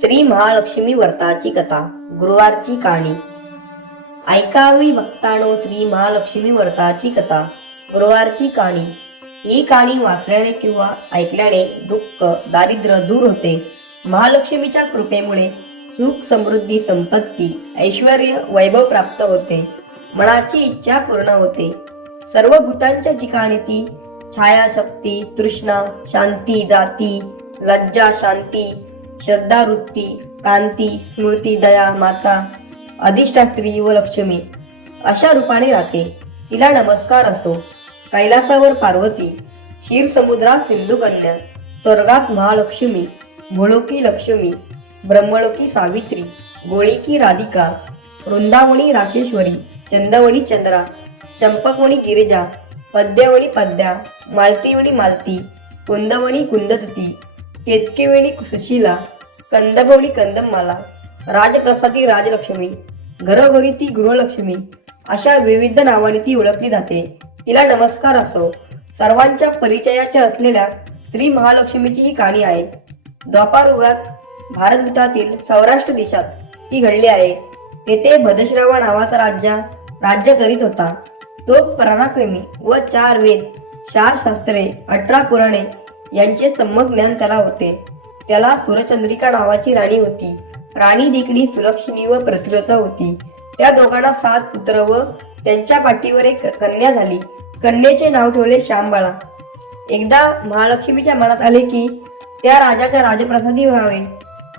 श्री महालक्ष्मी व्रताची कथा गुरुवारची कहाणी. ऐकावी भक्तानो श्री महालक्ष्मी व्रताची कथा गुरुवारची कहाणी. ही कहाणी वाचल्याने किंवा ऐकल्याने दुःख दारिद्र्य दूर होते. महालक्ष्मीच्या कृपेमुळे सुख समृद्धी संपत्ती ऐश्वर वैभव प्राप्त होते. मनाची इच्छा पूर्ण होते. सर्व भूतांच्या ठिकाणी ती छायाशक्ती तृष्णा शांती जाती लज्जा शांती श्रद्धा वृत्ती कांती स्मृती दया माता अधिष्ठात्री व लक्ष्मी अशा रूपाने राहते. तिला नमस्कार असो. कैलासावर पार्वती क्षीर समुद्रात कन्या स्वर्गात महालक्ष्मी भोळोकी लक्ष्मी ब्रह्मलोकी सावित्री गोळीकी राधिका वृंदावणी राशेश्वरी चंदवणी चंद्रा चंपकवणी गिरिजा पद्यवणी पद्या मालतीवणी मालती कुंदवणी कुंदतती सुशीला कंदभवणी कंदमाला राजप्रसादी राजलक्ष्मी घरोघरी ती गृहलक्ष्मी अशा विविध नावाने ती ओळखली जाते. तिला नमस्कार असो. सर्वांच्या परिचयाच्या असलेल्या श्री महालक्ष्मीची ही कहाणी आहे. द्वापारुगात भारतभूतातील सौराष्ट्र देशात ती घडली आहे. तेथे भदश्रवा नावाचा राजा राज्य करीत होता. तो पराक्रमी व चार वेद चार शास्त्रे अठरा पुराणे यांचे सम्यक ज्ञान त्याला होते. त्याला सुरचंद्रिका नावाची राणी होती. राणी देखणी सुलक्षणी व प्रतिरता होती. त्या दोघांना सात पुत्र व त्यांच्या पाठीवर एक कन्या झाली. कन्याचे नाव ठेवले श्यामबाळा. एकदा महालक्ष्मीच्या मनात आले की त्या राजाच्या राजप्रसादी व्हावे.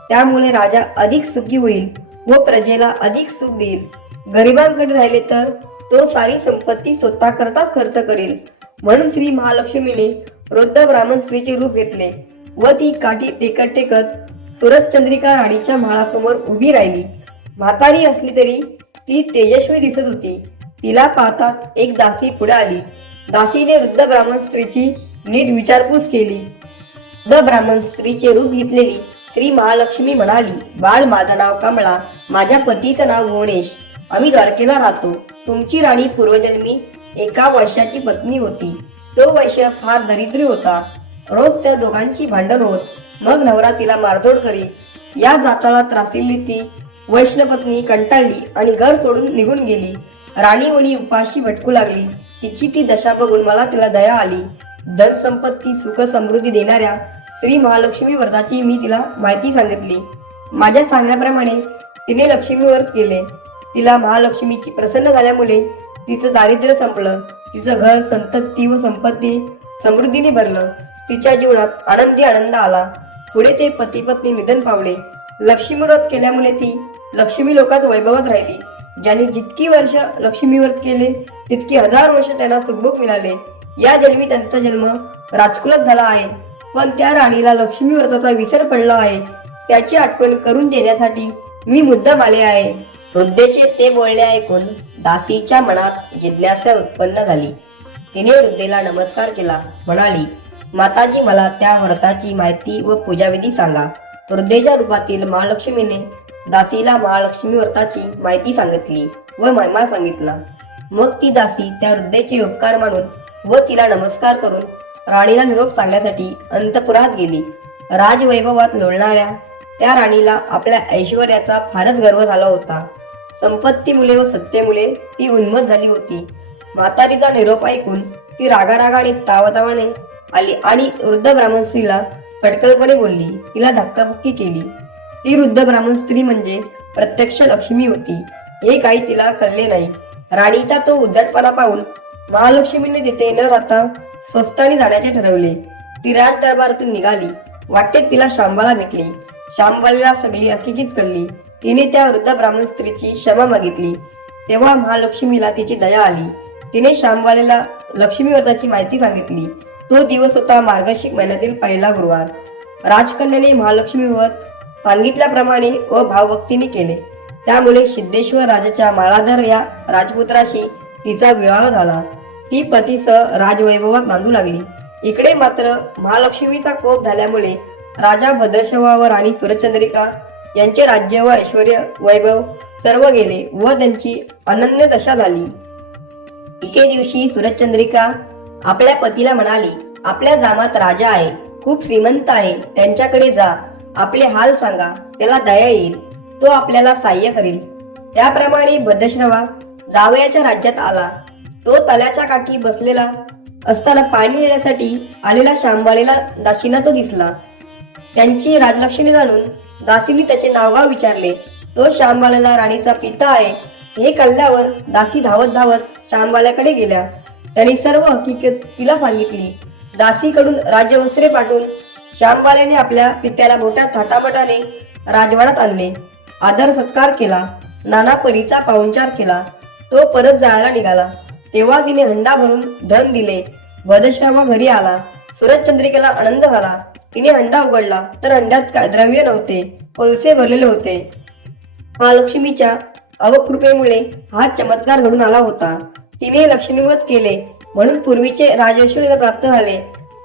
त्यामुळे राजा अधिक सुखी होईल व प्रजेला अधिक सुख देईल. गरिबांकडे राहिले तर तो सारी संपत्ती स्वतः करताच खर्च करेल. म्हणून श्री महालक्ष्मीने वृद्ध ब्राह्मण स्त्रीचे रूप घेतले व ती काठी टेकत टेकत सुरत चंद्रिका राणीच्या माळासमोर उभी राहिली. म्हातारी असली तरी ती तेजस्वी दिसत होती. तिला पाहताच एक दासी पुढे आली. दासीने वृद्ध ब्राह्मण स्त्रीची नीट विचारपूस केली. वृद्ध ब्राह्मण स्त्रीचे रूप घेतलेली श्री महालक्ष्मी म्हणाली बाळ माझं नाव कमळा. माझ्या पतीचं नाव भुवनेश. आम्ही द्वारकेला राहतो. तुमची राणी पूर्वजन्मी एका वर्षाची पत्नी होती. तो वैश्य फार दरिद्री होता. रोज त्या दोघांची भांडण होत. मग नवरा तिला मारधोड करी या जाताला त्रासिल्ली ती वैष्णपत्नी कंटाळली आणि घर सोडून निघून गेली. राणी उणी उपाशी भटकू लागली. तिची ती दशा बघून मला तिला दया आली. धन संपत्ती सुख समृद्धी देणाऱ्या श्री महालक्ष्मी व्रताची मी तिला माहिती सांगितली. माझ्या सांगण्याप्रमाणे तिने लक्ष्मी व्रत केले. तिला महालक्ष्मीची प्रसन्न झाल्यामुळे तिचं दारिद्र्य संपलं. तिचं घर संतती व संपत्ती समृद्धीने भरलं. तिच्या जीवनात आनंदी आनंद आला. पुढे ते पती पत्नी निधन पावले. लक्ष्मी व्रत केल्यामुळे ती लक्ष्मी लोकात वैभवात राहिली. ज्यांनी जितकी वर्ष लक्ष्मी व्रत केले तितकी हजार वर्ष त्यांना सुखभोग मिळाले. या जन्मी त्यांचा जन्म राजकुलात झाला आहे. पण त्या राणीला लक्ष्मी व्रताचा विसर पडला आहे. त्याची आठवण करून देण्यासाठी मी मुद्दाम आले आहे. वृद्धेचे ते बोलणे ऐकून दासीच्या मनात जिज्ञासा उत्पन्न झाली. तिने वृद्धेला नमस्कार केला म्हणाली माताजी मला त्या व्रताची माहिती व पूजाविधी सांगा. वृद्धेच्या रूपातील महालक्ष्मीने दासीला महालक्ष्मी व्रताची माहिती सांगितली व महिमा सांगितला. मग ती दासी त्या वृद्धेचे उपकार मानून व तिला नमस्कार करून राणीला निरोप सांगण्यासाठी अंतपुरात गेली. राजवैभवात लोळणाऱ्या त्या राणीला आपल्या ऐश्वर्याचा फारच गर्व झाला होता. संपत्ती मुले व सत्तेमुळे ती उन्मत झाली होती. म्हातारीचा निरोप ऐकून ती रागारागाने तावातावाने आली आणि वृद्ध ब्राह्मण स्त्रीला फटकलपणे बोलली. तिला धक्काबुक्की केली. ती वृद्ध ब्राह्मण स्त्री म्हणजे प्रत्यक्ष लक्ष्मी होती. हे काही तिला कळले नाही. राणीचा तो उद्धटपणा पाहून महालक्ष्मीने तिथे न राहता स्वस्तानी जाण्याचे ठरवले. ती राज दरबारातून निघाली. वाटेत तिला शांबाला भेटली. शांबालीला सगळी हकीकीत कळली तिने त्या वृद्ध ब्राह्मण स्त्रीची क्षमा मागितली. तेव्हा महालक्ष्मीला तिची दया आली. तिने शांबालीला लक्ष्मीवर्धाची माहिती सांगितली. तो दिवस होता मार्गशीर्ष महिन्यातील पहिला गुरुवार. राजकन्याने महालक्ष्मी व्रत सांगितल्याप्रमाणे व भावभक्तीने केले. त्यामुळे सिद्धेश्वर राजाच्या माळाधर या राजपुत्राशी तिचा विवाह झाला. ती पतीसह राजवैभवात नांदू लागली. इकडे मात्र महालक्ष्मीचा कोप झाल्यामुळे राजा भद्रशवा व राणी सुरचंद्रिका यांचे राज्य व ऐश्वर वैभव सर्व गेले व त्यांची अनन्य दशा झाली. एके दिवशी सुरचंद्रिका आपल्या पतीला म्हणाली आपल्या दामात राजा आहे खूप श्रीमंत आहे त्यांच्याकडे जा आपले हाल सांगा त्याला दया येईल तो आपल्याला सहाय्य करेल. त्याप्रमाणे भद्रश्रवा जावयाच्या राज्यात आला. तो तल्याच्या काठी बसलेला असताना पाणी नेण्यासाठी आलेला शांबाळेला दाशीना तो दिसला. त्यांची राजलक्ष्मी जाणून दासीने त्याचे नावगाव विचारले. तो श्यामबाल्याला राणीचा पिता आहे. हे कळल्यावर दासी धावत धावत श्यामबाल्याकडे गेल्या त्यांनी सर्व हकीकत तिला सांगितली. दासीकडून राजवस्त्रे पाठवून श्यामबाल्याने आपल्या पित्याला मोठ्या थाटामाटाने राजवाड्यात आणले. आदर सत्कार केला. नाना परीचा पाहुणचार केला. तो परत जायला निघाला. तेव्हा तिने हंडा भरून धन दिले. वधश्रामा घरी आला. सूरजचंद्रिकेला आनंद झाला. तिने अंडा उघडला. तर अंड्यात काय द्रव्य नव्हते. कोळसे भरलेले होते. महालक्ष्मीच्या अवकृपेमुळे हा चमत्कार घडून आला होता. तिने लक्ष्मीवत केले. म्हणून पूर्वीचे राजश्री प्राप्त झाले.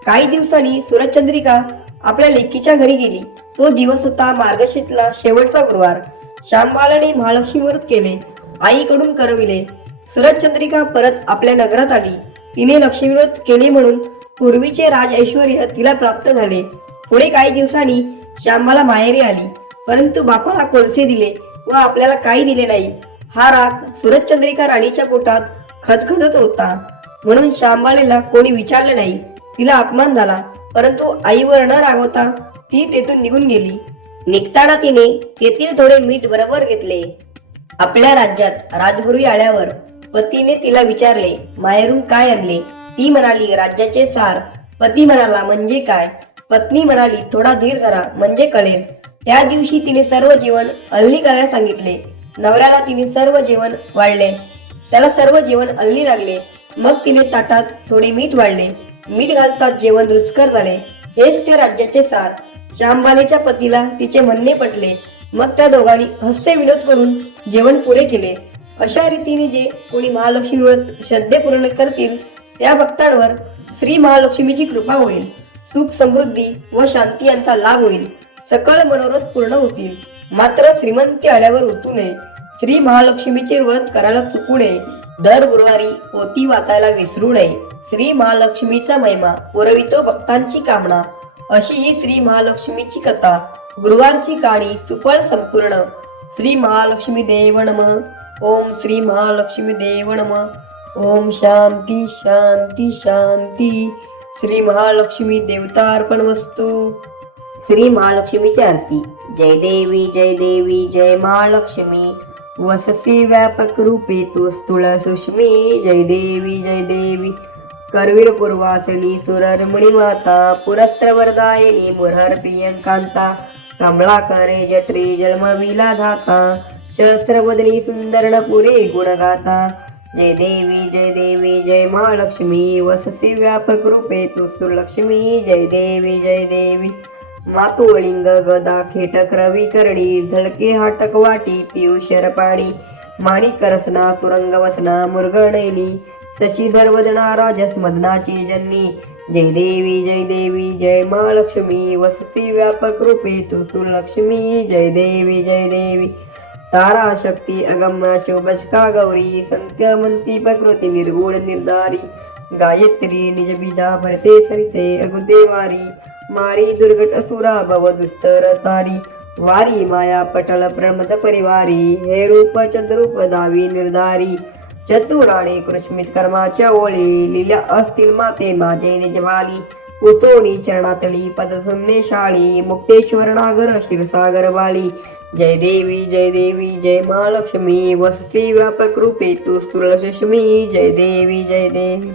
काही दिवसांनी सूरजचंद्रिका आपल्या लेकीच्या घरी गेली. तो दिवस होता मार्गशीतला शेवटचा गुरुवार. श्यामबालाने महालक्ष्मी व्रत केले. आईकडून करविले. सूरजचंद्रिका परत आपल्या नगरात आली. तिने लक्ष्मीव्रत केले म्हणून पूर्वीचे राज ऐश्वर तिला प्राप्त झाले. पुढे काही दिवसांनी श्यामाला माहेरी आली. परंतु बापाला कोळसे दिले व आपल्याला काही दिले नाही. हा राग सूरजचंद्रिका राणीच्या पोटात खदखदत होता. म्हणून श्यामबाळेला कोणी विचारले नाही. तिला अपमान झाला. परंतु आईवर न रागवता ती तेथून निघून गेली. निघताना तिने तेथील थोडे मीठ बरोबर घेतले. आपल्या राज्यात राजगुरू आल्यावर पतीने तिला विचारले माहेरून काय आणले? ती म्हणाली राज्याचे सार. पती म्हणाला म्हणजे काय? पत्नी म्हणाली थोडा धीर धरा म्हणजे कळेल. त्या दिवशी तिने सर्व जेवण अल्ली करायला सांगितले. नवऱ्याला तिने सर्व जेवण वाढले. त्याला सर्व जेवण अल्ली लागले. मग तिने ताटात थोडे मीठ वाढले. मीठ घालताच जेवण रुचकर झाले. हेच ते राज्याचे सार. श्यामबालेच्या पतीला तिचे म्हणणे पटले. मग त्या दोघांनी हस्य विनोद करून जेवण पुरे केले. अशा रीतीने जे कोणी महालक्ष्मी व्रत श्रद्धेपूर्ण करतील त्या भक्तांवर श्री महालक्ष्मीची कृपा होईल. सुख समृद्धी व शांती यांचा लाभ होईल. सकळ मनोरथ पूर्ण होतील. मात्र श्रीमंती आल्यावर उतू नये. श्री महालक्ष्मीचे व्रत करायला चुकू नये. दर गुरुवारी पोती वाचायला विसरू नये. श्री महालक्ष्मीचा महिमा पुरवितो भक्तांची कामना. अशी ही श्री महालक्ष्मीची कथा. गुरुवारची काणी सुफळ संपूर्ण. श्री महालक्ष्मी देव नम. ओम श्री महालक्ष्मी देव नम. ओम शांती शांती शांती. श्री महालक्ष्मी देवतार्पण वस्तू श्री महालक्ष्मीची आरती जय देवी जय देवी जय महालक्ष्मी. वससे व्यापक रूपे तू स्थूळ सुष्मी. जय देवी जय देवी. करवीर पूर्वासिनी सुररमणी माता पुरस्त्र वरदायिनी मुरहर प्रियंकांता कमलाकारे जठरी जन्मविला धाता सहस्रवदनी सुंदर पुरे गुणगाता जय देवी जय देवी जय महालक्ष्मी वससी व्यापक रूपे तू सुलक्ष्मी जय देवी जय देवी. मातोळिंग गदा खेटक रवी करडी झळके हाटक वाटी पियुषर शरपाडी माणिक रसना सुरंग वसना मुरगणैली शशीधर वदना राजस मदनाची जन्नी जय देवी जय देवी जय महालक्ष्मी वससी व्यापक रूपे तू सुलक्ष्मी जय देवी जय देवी. तारा शक्ती अगम्य शोभचका गौरी संख्यामंती प्रकृती निर्गुण निर्धारी। गायत्री निज बीजा भरते सरिते अगुदेवारी मारी दुर्गट असुरा भव दुस्तर तारी वारी माया पटल प्रमद परिवारी। हे रूप चंद्रूप दावी निर्धारी। चतुराणे कृष्मित कर्माच्या ओळी लिल्या असतील माते माझे निजवाली उसोणी चरणातली पदसुन्ने शाळी। मुक्तेश्वर नागर क्षीरसागर वाळी जय देवी जय देवी जय महालक्ष्मी वसती व्यापक रूपे तू सुलक्ष्मी जय देवी जय देवी.